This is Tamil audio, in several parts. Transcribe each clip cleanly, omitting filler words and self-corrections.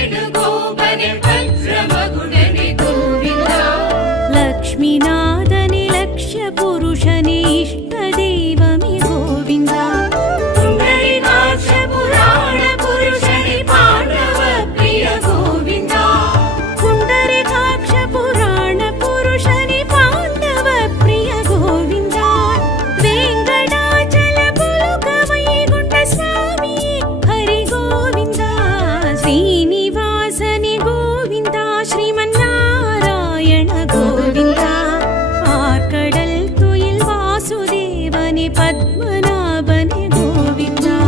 वेणुगोपने वज्रमकुटने गोविन्दा लक्ष्मीनाथने लक्ष्य पुरुषने इष्टदैवमे गोविन्दा पुण्डरीकाक्ष पुराण पुरुषने पाण्डव प्रिय गोविन्दा पुण्डरीकाक्ष पुराण पुरुषने पाण्डव प्रिय गोविन्दा वेङ्कटाचल पुलुक वैकुण्ठ स्वामी हरि गोविन्दा श्रीनिवासने गोविन्दा श्रीमन्नारायण गोविन्दा आर्कडल तुयिल वासुदेवने पद्मनाभने गोविन्दा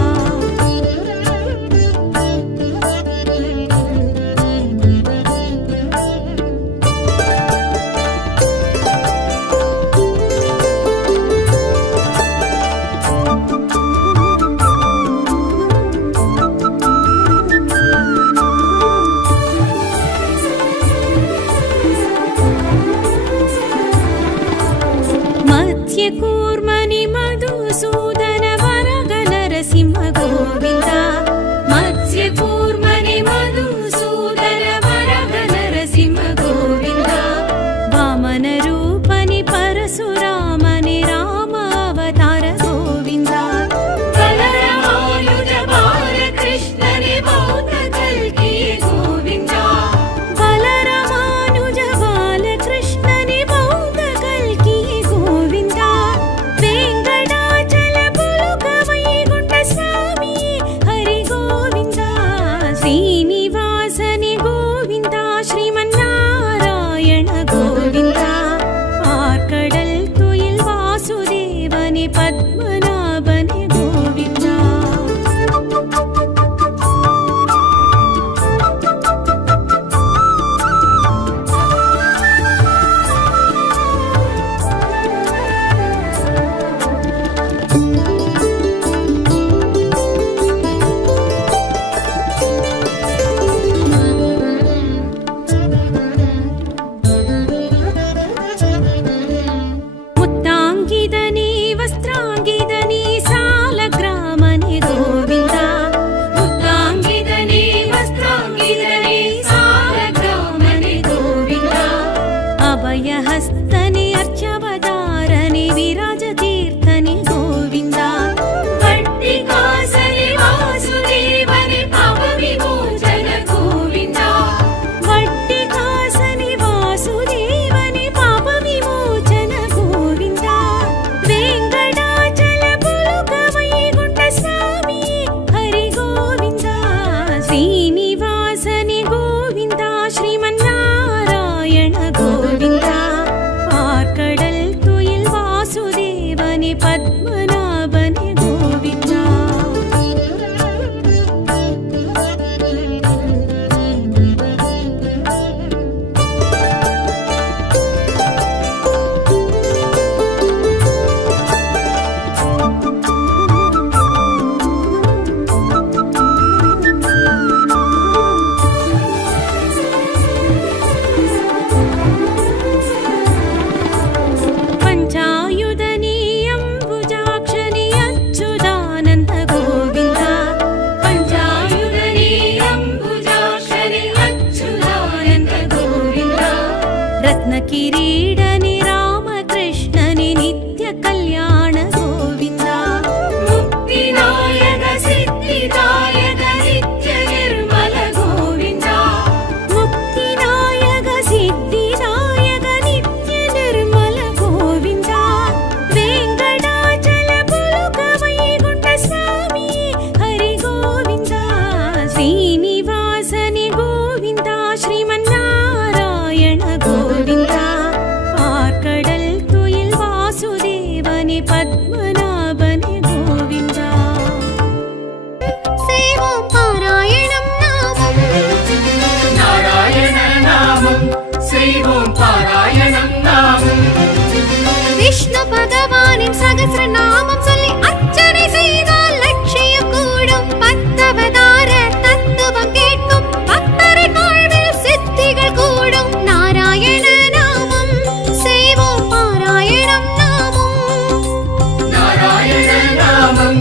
मत्स्यकूर्मनि मधुसूदन वरद नरसिंह गोविन्दा मत्स्यकूर्मने मधुसूदन वरद नरसिंह गोविन्दा वामनरूपनि परशुरामनि राम अवतार गोविन्दा बलरामानुज बालकृष्णने बौद्ध कल्की गोविन्दा बलरामानुज बालकृष्णनि बौद्ध कल्की गोविन्दा वेङ्कटाचल पुलुक वैकुण्ठ स्वामी हरि गोविन्दा श्रीनिवासने गोविन्दा श्रीमन्नारायण गोविन्दा आर्कडल तुयिल वासुदेवने पद्मनाभने गोविन्दा मुत्ताङ्गिदने वस्त्राङ्गिदने सालग्रामने गोविन्दा मुत्ताङ्गिदने वस्त्राङ्गिदने सालग्रामने गोविन्दा अभयहस्तने अर्चवतारने विराजतीर्थने गोविन्दा भट्टिकासने वासुदेवने पापविमोचन गोविन्दा वट्टिकासने वासुदेवने पापविमोचन गोविन्दा वेङ्कटाचल पुलुक वैकुण्ठ स्वामी हरि गोविन्दा श्रीनिवासने गोविन्दा श्रीमन्नारायण गोविन्दा आर्कडल तुयिल वासुदेवने पद्मनाभने गोविन्दा पञ्चायुधने अम्बुजाक्षने अच्युतानन्द गोविन्दा पञ्चायुधने अम्बुजाक्षने अच्युतानन्द गोविन्दा रत्नकिरीडने रामकृष्णने नित्य कल्याण गोविन्दा मुक्तिदायक सिद्धिदायक नित्य निर्मल गोविन्दा मुक्तिदायक सिद्धिदायक नित्य निर्मल गोविन्दा वेङ्कटाचल पुलुक वैकुण्ठ स्वामी हरि गोविन्दा श्रीनिवासने गोविन्दा श्रीमन्नारायण गोविन्दा आर्कडल तुयिल वासुदेवने पद्मनाभने गोविन्दा सेवं पारायणं नामम् नारायण नामं सेवं पारायणं नामम् विष्णु भगवानिன் சகஸ்ரநாமம் சொல்லி அர்ச்சனை செய்தால் லட்சியம் கூடும் பத்தவதார தத்துவம் கேட்கும் பக்தரின் வாழ்வில் சித்திகள் கூடும் நாராயண நாமம் செய்வோம் பாராயணம் நாமம் नारायण नामं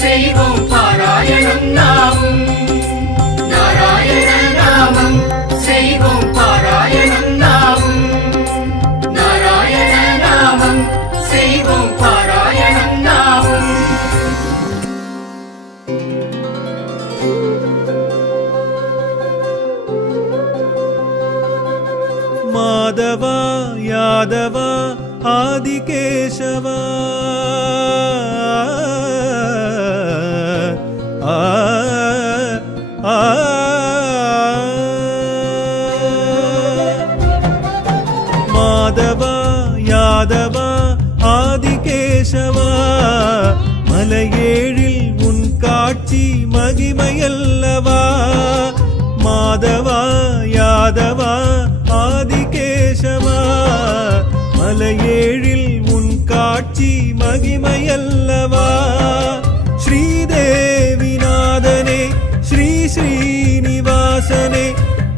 सेवं पारायणं नामम् नारायण नामं மாதவா யாதவா ஆதிகேசவா ஆ ஆ மாதவா யாதவா ஆதிகேசவா மலையேழில் உன் காட்சி மகிமையல்லவா மாதவா யாதவா ஆதிகேசவா மலையேழில் உன் காட்சி மகிமையல்லவா ஸ்ரீதேவிநாதனே ஸ்ரீ ஸ்ரீனிவாசனே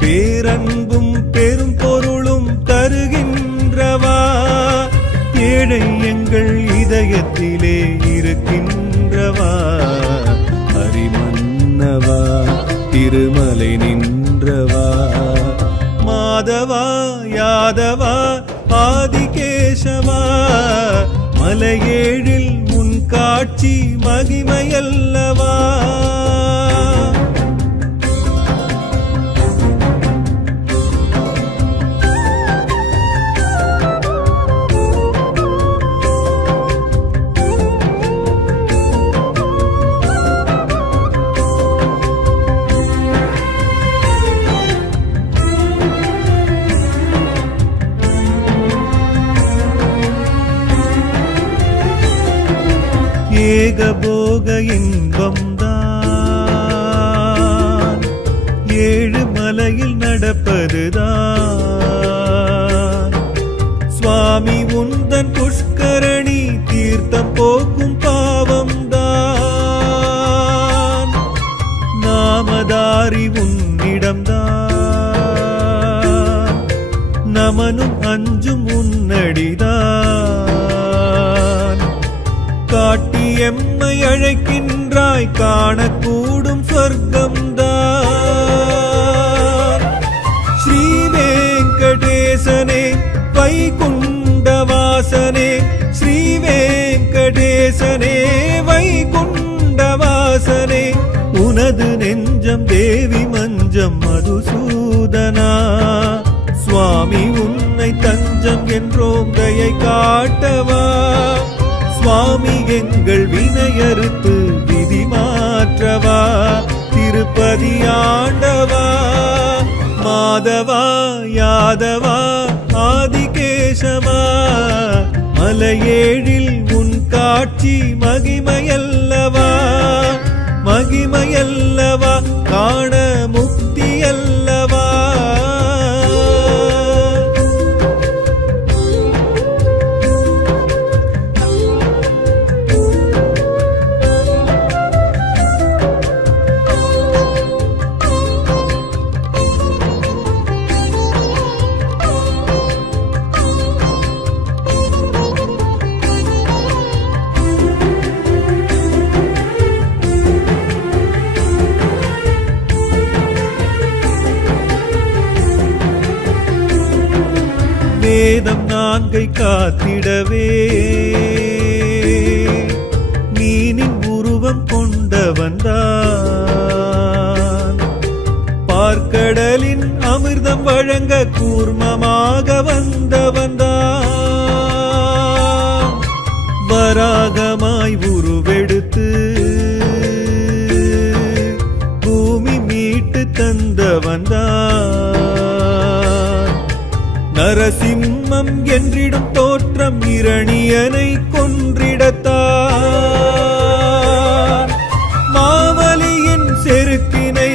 பேரன்பும் பெரும் பொருளும் தருகின்றவா ஏழை எங்கள் இதயத்திலே இருக்கின்றவா ஹரிமன்னவா திருமலை நின்றவா மாதவா யாதவா ஆதிகேசவா மலையேழில் உன் காட்சி மகிமையல்லவா ஏகபோக இன்பம்தான் ஏழு மலையில் நடப்பதுதான் சுவாமி உந்தன் புஷ்கரணி தீர்த்தம் போக்கும் பாவம்தான் நாமதாரி உன்னிடம்தான் நமனும் அஞ்சும் உன்னடிதான் காட்டி எம்மை அழைக்கின்றாய் காணக்கூடும் சொர்க்கம்தான் ஸ்ரீ வெங்கடேசனே வைகுண்டவாசனே ஸ்ரீ வெங்கடேசனே வைகுண்டவாசனே உனது நெஞ்சம் தேவி மஞ்சம் மதுசூதனா சுவாமி உன்னை தஞ்சம் என்றோம் தயை காட்டவா சுவாமி எங்கள் வினையறுத்து விதி மாற்றவா திருப்பதி ஆண்டவா மாதவா யாதவா ஆதிகேசவா மலையேழில் உன் காட்சி மகிமையல்லவா மகிமையல்லவா காண முக்தியல்லவா வேதம் நான்கை காத்திடவே மீனின் உருவம் கொண்டவன்தான் பார்க்கடலின் அமிர்தம் வழங்க கூர்மமாக வந்தவன்தான் வராகமாய் உருவெடுத்து பூமி மீட்டு தந்தவன்தான் நரசிம்மம் என்றிடும் தோற்றம் இரணியனை கொன்றிடத்தான் மாவலியின் செருக்கினை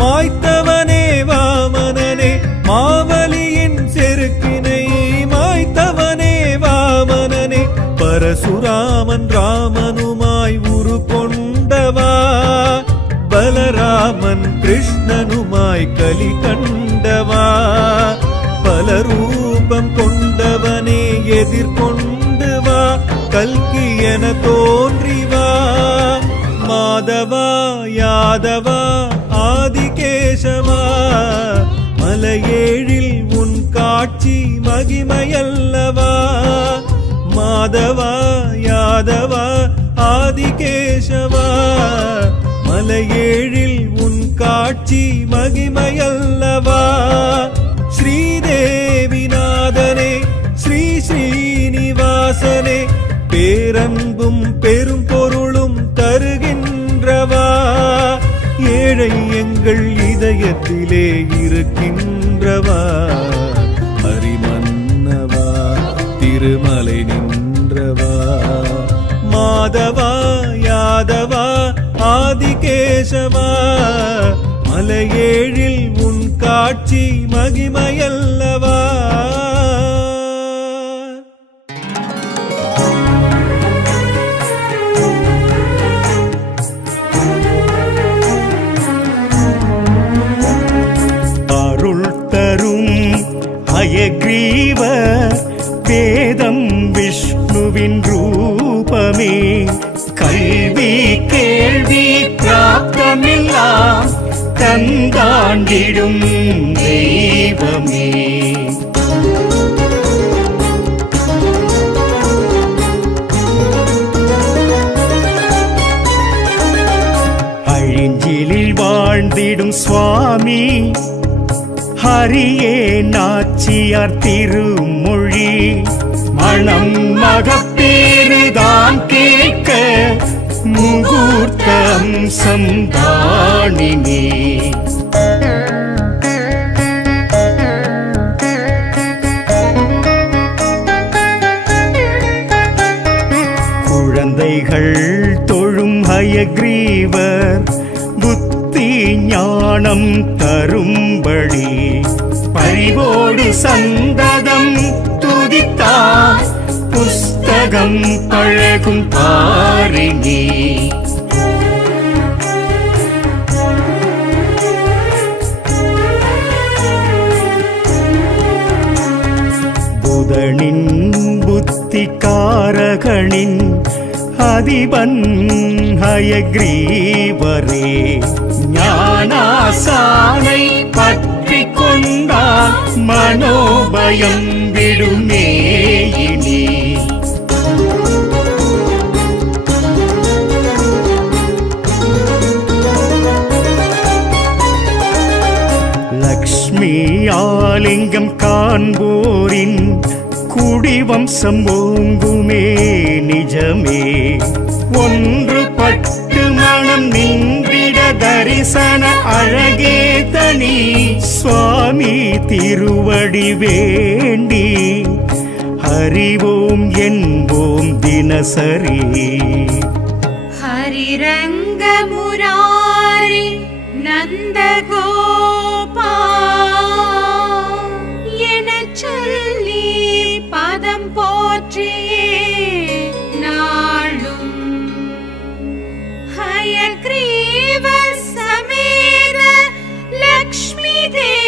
மாய்த்தவனே வாமனனே மாவலியின் செருக்கினை மாய்த்தவனே வாமனனே பரசுராமன் ராமனுமாய் உரு கொண்டவா பலராமன் கிருஷ்ணனுமாய் கலி கண்டவா பல ரூபம் கொண்டவனே எதிர்கொண்டு வா கல்கி என தோன்றி வா மாதவா யாதவா ஆதிகேசவா மலையேழில் உன் காட்சி மகிமையல்லவா மாதவா யாதவா ஆதிகேசவா மலையேழில் உன் காட்சி மகிமையல்லவா ஸ்ரீதேவிநாத இதயத்திலே இருக்கின்றவா ஹரிமன்னவா திருமலை நின்றவா மாதவா யாதவா ஆதிகேசவா மலையேழில் உன் காட்சி மகிமையல்லவா அருள் தரும் ஹயக்ரீவ வேதம் விஷ்ணுவின் ரூபமே கல்வி கேள்வி பிராப்தமெல்லாம் தந்தாண்டிடும் தெய்வமே அழிஞ்சிலில் வாழ்ந்திடும் சுவாமி ஹரியே நாச்சியார் திருமொழி மணம் மகப்பேறுதான் கேட்க முகூர்த்தம் சந்தானினே குழந்தைகள் தொழும் ஹயக்ரீவர் புத்தி ஞானம் தரும்படி பரிவோடு சந்ததம் துதித்தார் புஸ்தகம் பழகும் பாரினி புதனின் புத்திகாரகனின் அதிபன் ஹயக்ரீவரே ஞானாசானை பற்றி கொண்டால் மனோபயம் விடுமே இனி லக்ஷ்மி ஆலிங்கம் காண்போரின் குடிவம்சம் ஓங்குமே நிஜமே ஒன்று பட்டு மனம் நின்றிட தரிசன அழகே தனி சுவாமி திருவடி வேண்டி ஹரிவோம் என்போம் தினசரி ஹரிரங்க முராரி நந்தகோபா எனச் சொல்லி பதம் போற்றியே நாளும் ஹயக்ரீவ சமேத லக்ஷ்மி தேவி